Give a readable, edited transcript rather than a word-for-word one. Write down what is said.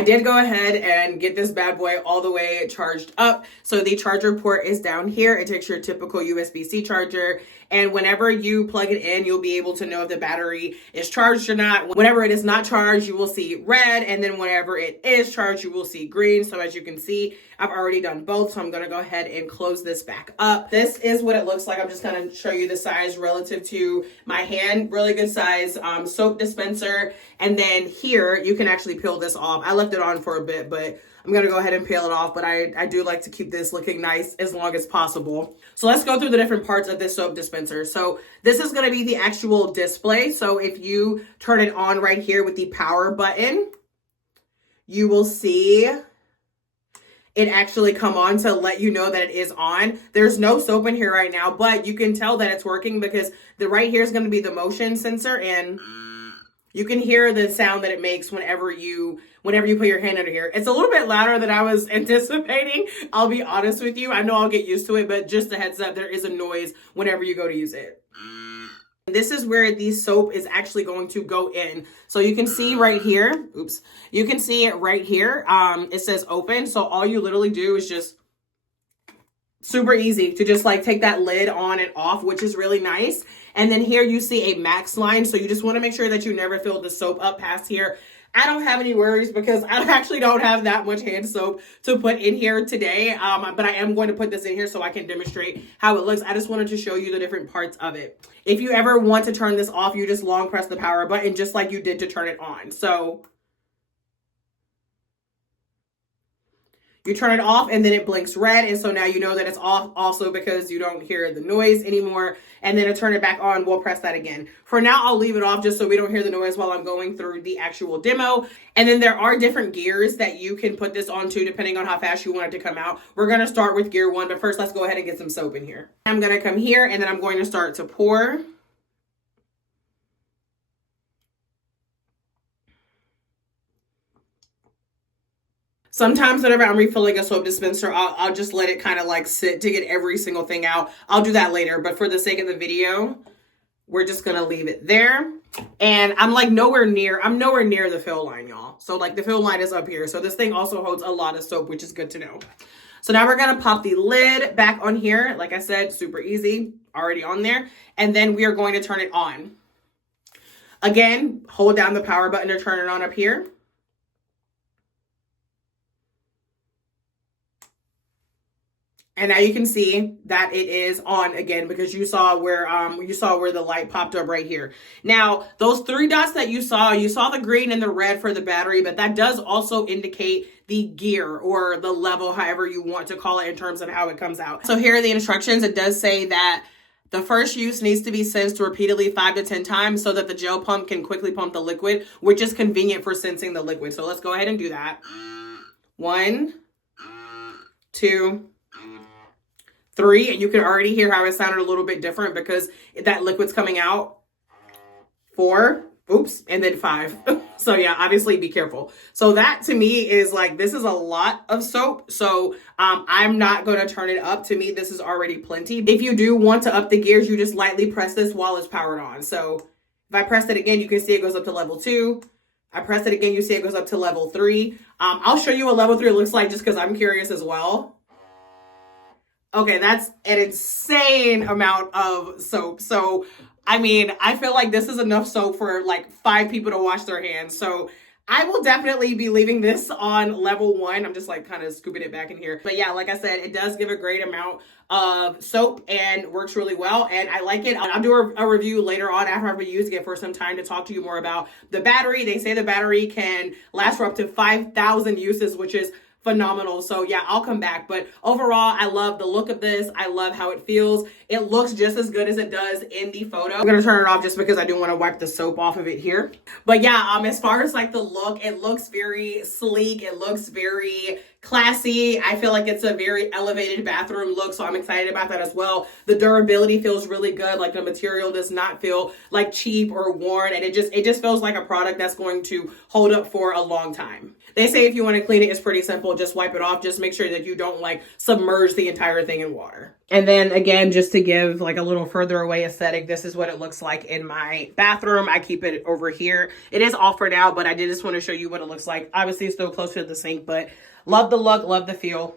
I did go ahead and get this bad boy all the way charged up. So the charger port is down here. It takes your typical USB-C charger. And whenever you plug it in, you'll be able to know if the battery is charged or not. Whenever it is not charged, you will see red. And then whenever it is charged, you will see green. So as you can see, I've already done both. So I'm going to go ahead and close this back up. This is what it looks like. I'm just going to show you the size relative to my hand. Really good size soap dispenser. And then here, you can actually peel this off. I left it on for a bit, but I'm going to go ahead and peel it off, but I do like to keep this looking nice as long as possible. So let's go through the different parts of this soap dispenser. So this is going to be the actual display. So if you turn it on right here with the power button, you will see it actually come on to let you know that it is on. There's no soap in here right now, but you can tell that it's working because the right here is going to be the motion sensor, and you can hear the sound that it makes whenever you put your hand under here. It's a little bit louder than I was anticipating. I'll be honest with you. I know I'll get used to it, but just a heads up, there is a noise whenever you go to use it. This is where the soap is actually going to go in. So you can see right here, you can see it right here. It says open. So all you literally do is just super easy to just like take that lid on and off, which is really nice. And then here you see a max line. So you just want to make sure that you never fill the soap up past here. I don't have any worries because I actually don't have that much hand soap to put in here today. But I am going to put this in here so I can demonstrate how it looks. I just wanted to show you the different parts of it. If you ever want to turn this off, you just long press the power button just like you did to turn it on. So you turn it off and then it blinks red. And so now you know that it's off also because you don't hear the noise anymore. And then to turn it back on, we'll press that again. For now, I'll leave it off just so we don't hear the noise while I'm going through the actual demo. And then there are different gears that you can put this onto depending on how fast you want it to come out. We're going to start with gear 1, but first let's go ahead and get some soap in here. I'm going to come here and then I'm going to start to pour. Sometimes whenever I'm refilling a soap dispenser, I'll just let it kind of like sit to get every single thing out. I'll do that later, but for the sake of the video, we're just gonna leave it there. And I'm nowhere near the fill line, y'all. So like the fill line is up here. So this thing also holds a lot of soap, which is good to know. So now we're gonna pop the lid back on here. Like I said, super easy, already on there. And then we are going to turn it on. Again, hold down the power button to turn it on up here. And now you can see that it is on again because you saw where the light popped up right here. Now, those 3 dots that you saw the green and the red for the battery, but that does also indicate the gear or the level, however you want to call it in terms of how it comes out. So here are the instructions. It does say that the first use needs to be sensed repeatedly 5 to 10 times so that the gel pump can quickly pump the liquid, which is convenient for sensing the liquid. So let's go ahead and do that. 1, 2, 3, and you can already hear how it sounded a little bit different because that liquid's coming out. 4, and then 5. So yeah, obviously be careful. So that to me is like, this is a lot of soap. So I'm not going to turn it up. To me, this is already plenty. If you do want to up the gears, you just lightly press this while it's powered on. So if I press it again, you can see it goes up to level 2. I press it again, you see it goes up to level 3. I'll show you what level 3 looks like just because I'm curious as well. Okay, that's an insane amount of soap. So, I mean, I feel like this is enough soap for like 5 people to wash their hands. So I will definitely be leaving this on level 1. I'm just like kind of scooping it back in here. But yeah, like I said, it does give a great amount of soap and works really well. And I like it. I'll do a review later on after I've been using it for some time to talk to you more about the battery. They say the battery can last for up to 5,000 uses, which is phenomenal. So yeah, I'll come back. But overall, I love the look of this. I love how it feels. It looks just as good as it does in the photo. I'm gonna turn it off just because I do want to wipe the soap off of it here. But yeah, as far as like the look, it looks very sleek. It looks very classy. I feel like it's a very elevated bathroom look, so I'm excited about that as well. The durability feels really good. Like the material does not feel like cheap or worn, and it just feels like a product that's going to hold up for a long time. They say if you want to clean it, it's pretty simple. Just wipe it off. Just make sure that you don't like submerge the entire thing in water. And then again, just to give like a little further away aesthetic, this is what it looks like in my bathroom. I keep it over here. It is off for now, but I did just want to show you what it looks like. Obviously, it's still close to the sink, but love the look, love the feel.